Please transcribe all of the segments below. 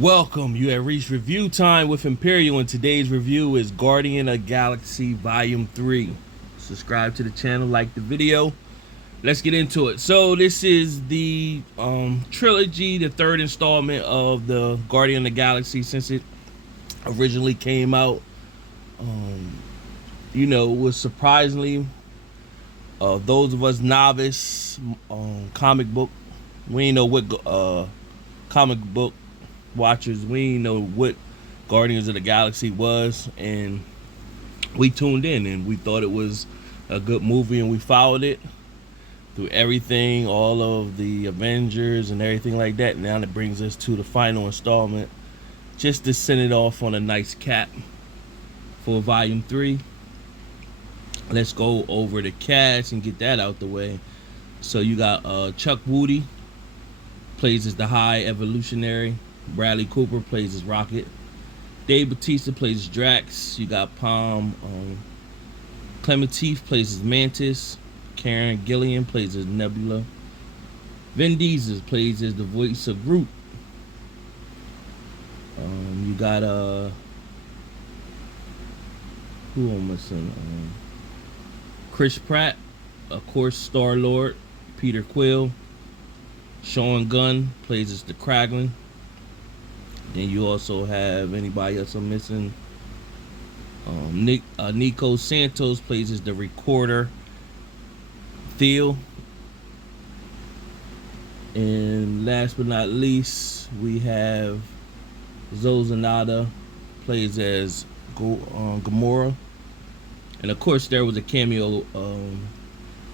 Welcome, you have reached review time with Imperial, and today's review is Guardian of Galaxy Volume 3. Subscribe to the channel, like the video. Let's get into it. So this is the trilogy, the third installment of the Guardian of the Galaxy since it originally came out. Was surprisingly, those of us novice comic book, we ain't know what comic book watchers, we didn't know what Guardians of the Galaxy was, and we tuned in and we thought it was a good movie, and we followed it through everything, all of the Avengers and everything like that. Now that brings us to the final installment, just to send it off on a nice cap for Volume 3. Let's go over the cast and get that out the way. So you got Chuck Woody plays as the High Evolutionary. Bradley Cooper plays as Rocket. Dave Bautista plays as Drax. You got Palm Clementif plays as Mantis. Karen Gillian plays as Nebula. Vin Diesel plays as the voice of Groot. You got who am I missing? Chris Pratt, of course, Star-Lord. Peter Quill. Sean Gunn plays as the Kraglin. Then you also have anybody else I'm missing. Nico Santos plays as the Recorder, Theo. And last but not least, we have Zoe Zanata plays as Gamora. And of course, there was a cameo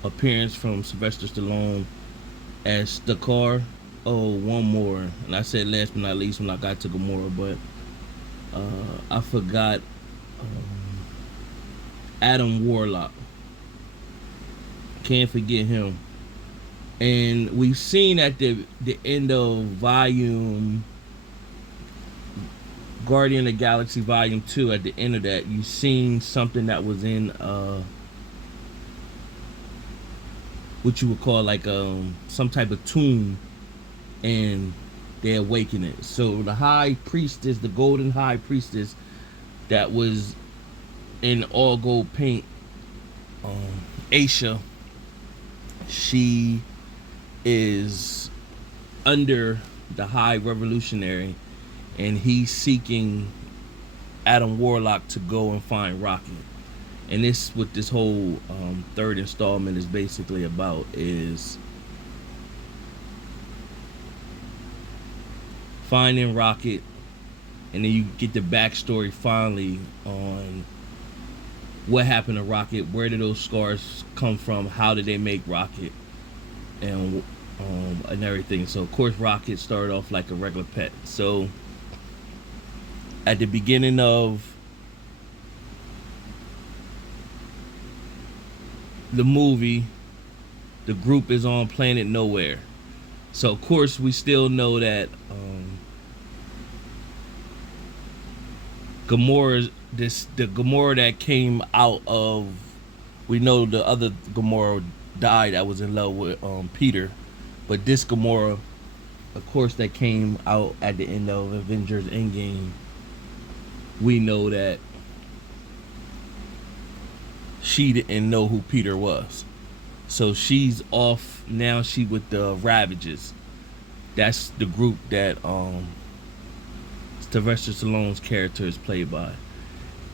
appearance from Sylvester Stallone as Stakar. Oh, one more, and I said last but not least when I got to Gamora, but I forgot Adam Warlock. Can't forget him. And we've seen at the end of Volume Guardian of the Galaxy Volume 2, at the end of that, you've seen something that was in what you would call like some type of tomb, and they awaken it. So the High Priestess, the Golden High Priestess, that was in all gold paint, Aisha, she is under the High Revolutionary, and he's seeking Adam Warlock to go and find Rocket. And this, what this whole third installment is basically about, is finding Rocket, and then you get the backstory finally on what happened to Rocket, where did those scars come from, how did they make Rocket, and everything. So of course Rocket started off like a regular pet. So at the beginning of the movie, the group is on planet Nowhere. So of course we still know that Gamora, the Gamora that came out of, we know the other Gamora died that was in love with Peter, but this Gamora, of course, that came out at the end of Avengers Endgame, we know that she didn't know who Peter was. So she's off now. She with the Ravages. That's the group that Sylvester Stallone's character is played by.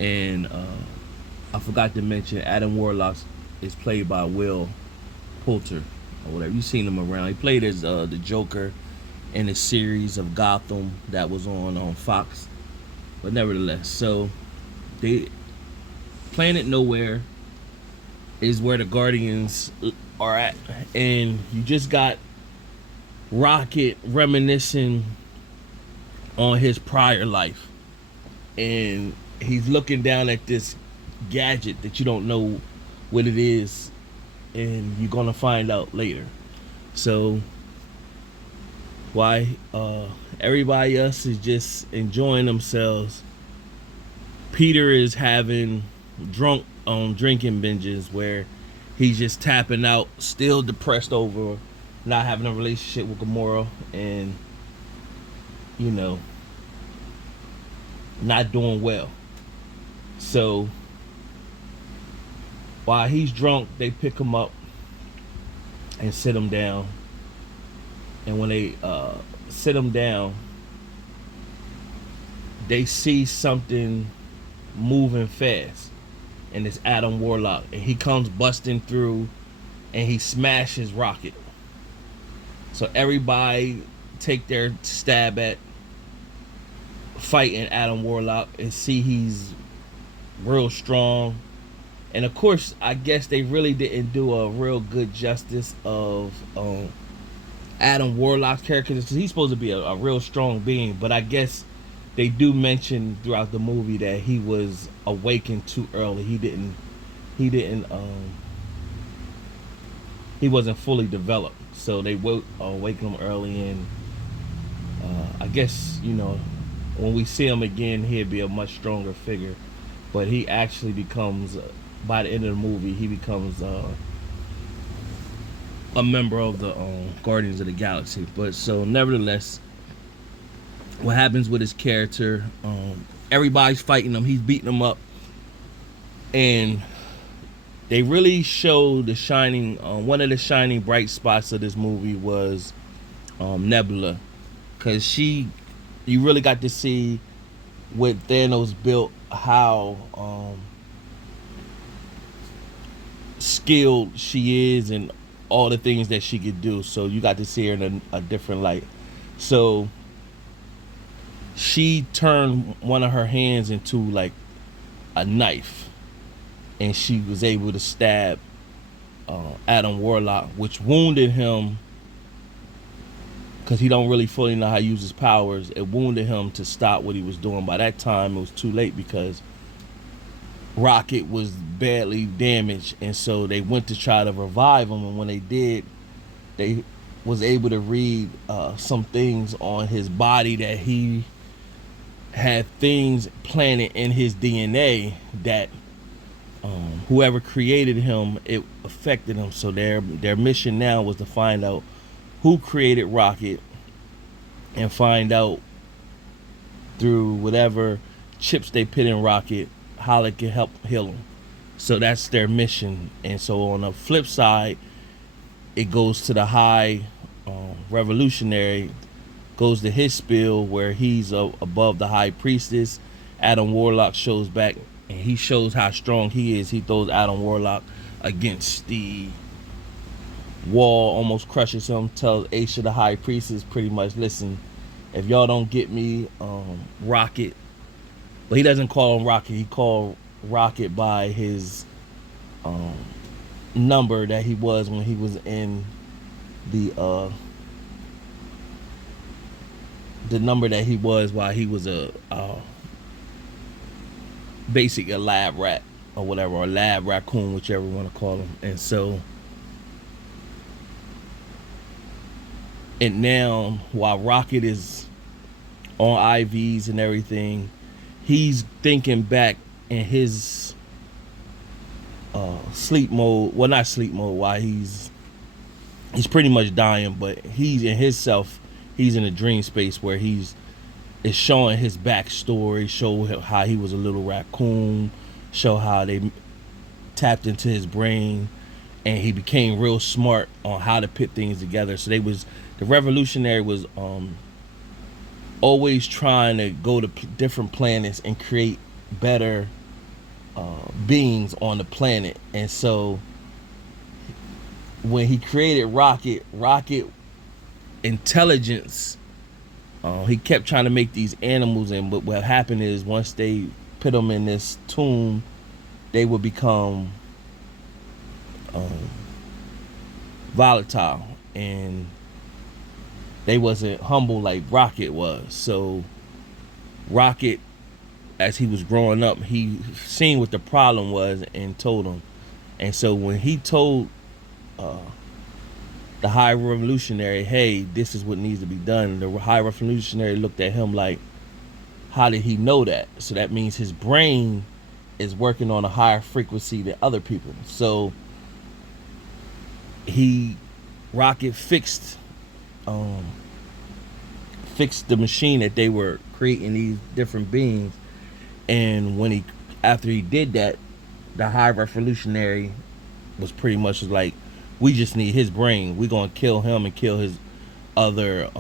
And I forgot to mention Adam Warlock is played by Will Poulter or whatever. You've seen him around. He played as the Joker in a series of Gotham that was on Fox. But nevertheless, so they Planet Nowhere is where the Guardians are at, and you just got Rocket reminiscing on his prior life, and he's looking down at this gadget that you don't know what it is, and you're gonna find out later. So why everybody else is just enjoying themselves, Peter is having drinking binges where he's just tapping out, still depressed over not having a relationship with Gamora, and you know, not doing well. So while he's drunk, they pick him up and sit him down. And when they sit him down, they see something moving fast, and it's Adam Warlock, and he comes busting through, and he smashes Rocket. So everybody take their stab at fighting Adam Warlock and see he's real strong. And of course, I guess they really didn't do a real good justice of Adam Warlock's character, because he's supposed to be a real strong being. But I guess they do mention throughout the movie that he was awakened too early. He wasn't fully developed. So they awaken him early, and I guess, when we see him again, he'll be a much stronger figure. But he actually becomes, by the end of the movie, he becomes a member of the Guardians of the Galaxy. But so nevertheless, what happens with his character, everybody's fighting him, he's beating them up, and they really show the shining, one of the shining bright spots of this movie was Nebula, because you really got to see what Thanos built, how skilled she is, and all the things that she could do. So you got to see her in a different light. So she turned one of her hands into like a knife, and she was able to stab Adam Warlock, which wounded him, because he don't really fully know how to use his powers. It wounded him to stop what he was doing. By that time, it was too late, because Rocket was badly damaged, and so they went to try to revive him. And when they did, they was able to read some things on his body, that he had things planted in his DNA that whoever created him, it affected him. So their mission now was to find out who created Rocket, and find out through whatever chips they put in Rocket how they can help heal him. So that's their mission. And so on the flip side, it goes to the High Revolutionary, goes to his spiel where he's above the High Priestess. Adam Warlock shows back, and he shows how strong he is. He throws Adam Warlock against the wall, almost crushes him, tells Aisha, the High Priestess, pretty much, listen, if y'all don't get me Rocket. But he doesn't call him Rocket, he called Rocket by his number that he was when he was in the number that he was while he was a lab rat or whatever, or lab raccoon, whichever you want to call him. And so, and now while Rocket is on IVs and everything, he's thinking back in his sleep mode. Well, not sleep mode, while he's pretty much dying, but he's in himself. He's in a dream space where it's showing his backstory, show how he was a little raccoon, show how they tapped into his brain, and he became real smart on how to put things together. So the Revolutionary was always trying to go to different planets and create better beings on the planet. And so when he created Rocket intelligence, he kept trying to make these animals, and what happened is once they put them in this tomb, they would become volatile, and they wasn't humble like Rocket was. So Rocket, as he was growing up, he seen what the problem was and told him. And so when he told the High Revolutionary, hey, this is what needs to be done, the High Revolutionary looked at him like, how did he know that? So that means his brain is working on a higher frequency than other people. So Rocket fixed the machine that they were creating these different beings, And when he after he did that, the High Revolutionary was pretty much like, we just need his brain. We're gonna kill him and kill his other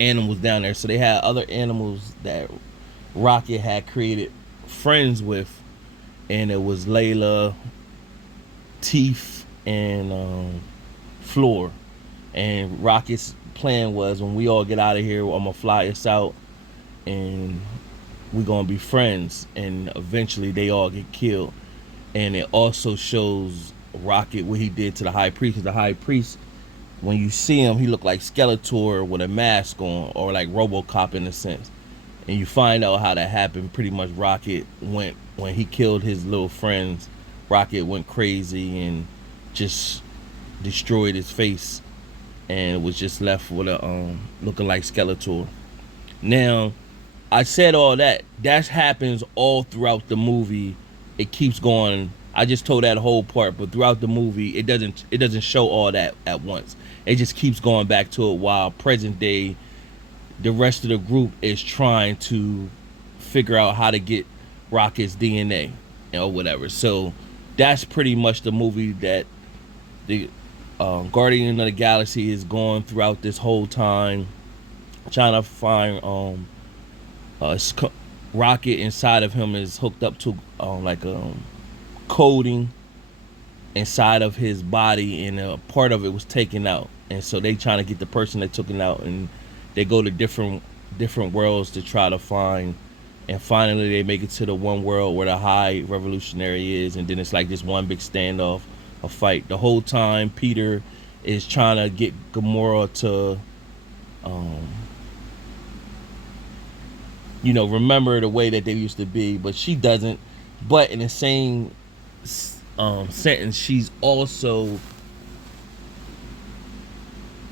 animals down there. So they had other animals that Rocket had created friends with, and it was Layla, Teeth, and Floor. And Rocket's plan was, when we all get out of here, I'm gonna fly us out, and we're gonna be friends. And eventually, they all get killed. And it also shows Rocket what he did to the High Priest. Because the High Priest, when you see him, he looked like Skeletor with a mask on, or like RoboCop in a sense. And you find out how that happened. Pretty much, Rocket went, when he killed his little friends, Rocket went crazy and just destroyed his face, and was just left with a looking like Skeletor. Now, I said all that. That happens all throughout the movie. It keeps going. I just told that whole part, but throughout the movie, it doesn't show all that at once. It just keeps going back to it, while present day, the rest of the group is trying to figure out how to get Rocket's DNA or whatever. So that's pretty much the movie that the Guardian of the Galaxy is going throughout this whole time, trying to find Rocket inside of him is hooked up to like coding inside of his body, and a part of it was taken out, and so they trying to get the person that took it out, and they go to different worlds to try to find, and finally they make it to the one world where the High Revolutionary is, and then it's like this one big standoff, a fight. The whole time Peter is trying to get Gamora to remember the way that they used to be, but she doesn't. But in the same sentence, she's also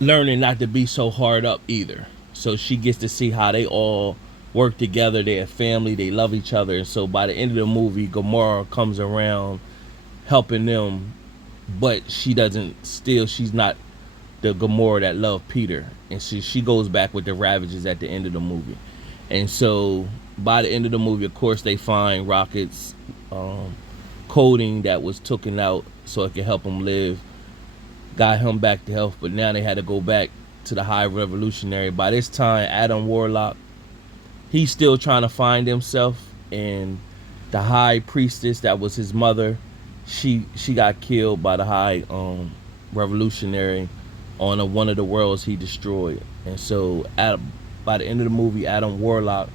learning not to be so hard up either. So she gets to see how they all work together. They're a family. They love each other. And so by the end of the movie, Gamora comes around helping them, but she doesn't. Still, she's not the Gamora that loved Peter, and she goes back with the Ravages at the end of the movie. And so by the end of the movie, of course, they find Rocket's coding that was taken out so it could help him live, got him back to health. But now they had to go back to the High Revolutionary. By this time, Adam Warlock, he's still trying to find himself, and the High Priestess that was his mother, she got killed by the High Revolutionary on one of the worlds he destroyed. And so by the end of the movie, Adam Warlock,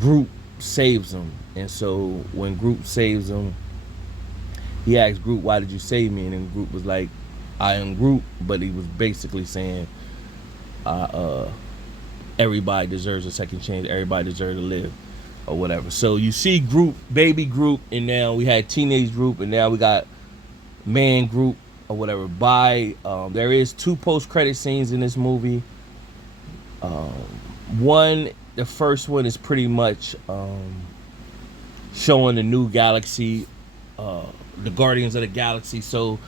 Groot saves him. And so when Groot saves him, he asks Groot, "Why did you save me?" And then Groot was like, "I am Groot," but he was basically saying, everybody deserves a second chance, everybody deserves to live, or whatever. So you see Groot, baby Groot, and now we had teenage Groot, and now we got man Groot, or whatever. There is 2 post-credit scenes in this movie. The first one is pretty much showing the new galaxy, the Guardians of the Galaxy. So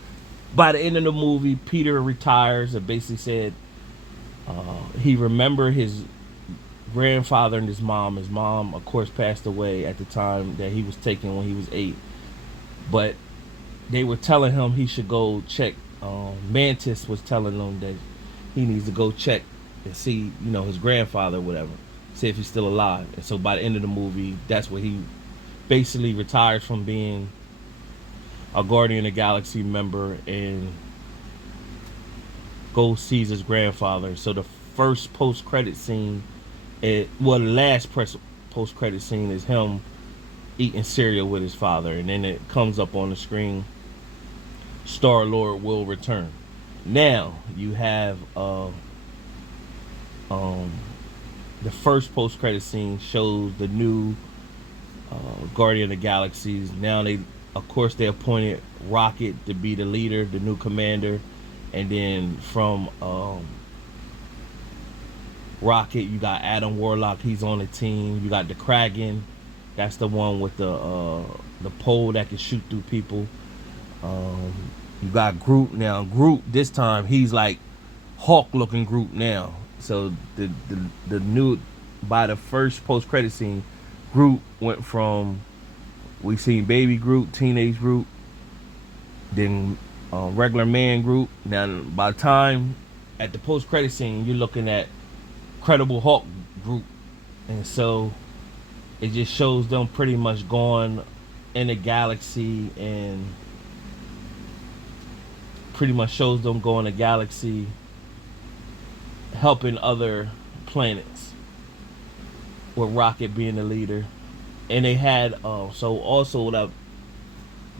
by the end of the movie, Peter retires and basically said he remembered his grandfather and his mom. His mom, of course, passed away at the time that he was taken when he was 8. But they were telling him he should go check. Mantis was telling him that he needs to go check and see, his grandfather or whatever, see if he's still alive. And so by the end of the movie, that's where he basically retires from being a Guardian of the Galaxy member and goes sees his grandfather. So the first post-credit scene, the last post-credit scene is him eating cereal with his father, and then it comes up on the screen, Star-Lord will return. Now you have the first post-credit scene shows the new Guardian of the Galaxies. Now they appointed Rocket to be the leader, the new commander, and then from Rocket, you got Adam Warlock. He's on the team. You got the Kraken. That's the one with the pole that can shoot through people. You got Groot. Now Groot this time, he's like Hulk looking Groot now. So the new by the first post-credit scene, Groot went from, we seen baby Groot, teenage Groot, then regular man Groot. Now by the time at the post-credit scene, you're looking at Credible Hulk Groot, and so it just shows them pretty much going in the galaxy, and pretty much shows them going to galaxy, helping other planets, with Rocket being the leader. And they had so also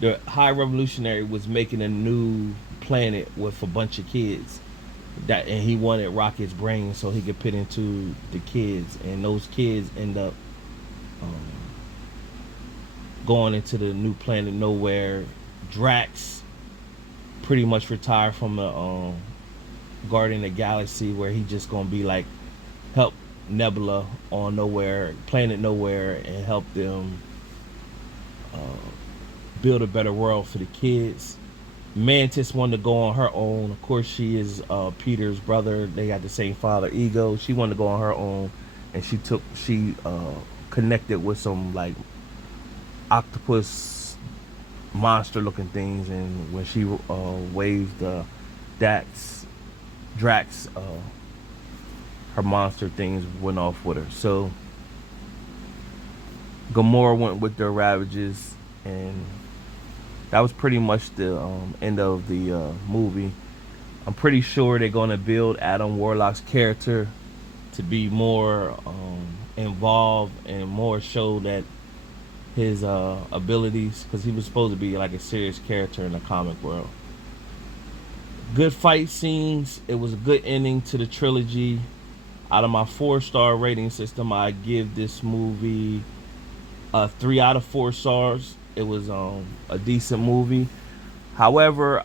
the High Revolutionary was making a new planet with a bunch of kids, and he wanted Rocket's brain so he could put into the kids, and those kids end up going into the new planet Nowhere. Drax pretty much retired from the Guardian of the Galaxy, where he just gonna be like help Nebula on Nowhere, planet Nowhere, and help them build a better world for the kids. Mantis wanted to go on her own. Of course, she is Peter's brother. They got the same father, Ego. She wanted to go on her own, and she connected with some like octopus monster looking things, and when she waved Drax, her monster things went off with her. So Gamora went with the Ravages, and that was pretty much the end of the movie. I'm pretty sure they're going to build Adam Warlock's character to be more involved and more show that his abilities, because he was supposed to be like a serious character in the comic world. Good fight scenes. It was a good ending to the trilogy. Out of my 4-star rating system, I give this movie 3 out of 4 stars. It was a decent movie. However,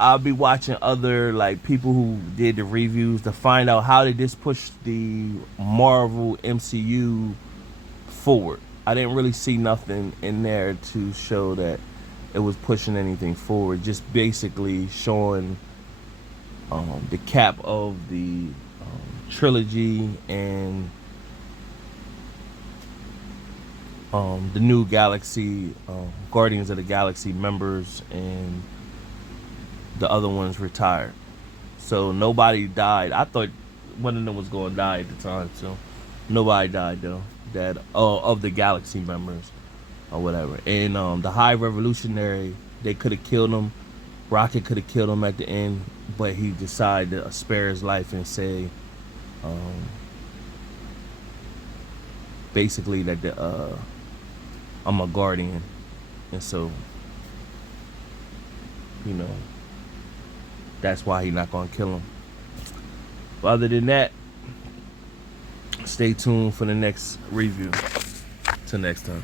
I'll be watching other like people who did the reviews to find out how did this push the Marvel MCU forward. I didn't really see nothing in there to show that it was pushing anything forward. Just basically showing the cap of the trilogy and the new Galaxy, Guardians of the Galaxy members, and the other ones retired. So nobody died. I thought one of them was going to die at the time, so nobody died though. That of the Galaxy members or whatever. And the High Revolutionary, they could have killed him. Rocket could have killed him at the end, but he decided to spare his life and say basically that I'm a guardian, and so that's why he's not gonna kill him. But other than that, stay tuned for the next review. Till next time.